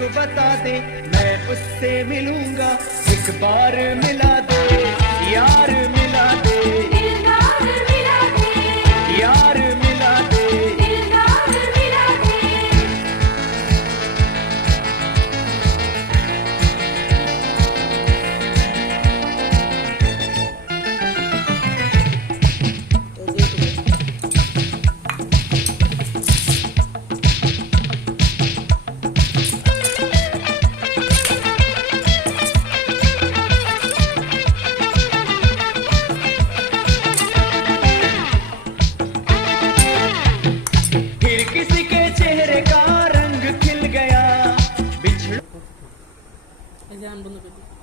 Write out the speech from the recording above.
मुझको बता दे, मैं उससे मिलूंगा, एक बार मिला दे, यार मिला दे, दिलदार मिला दे, यार मिला दे। दिलदार मिला दे। फिर किसी के चेहरे का रंग खिल गया, बिछड़ এই যে আন বন্ধ করে দিই।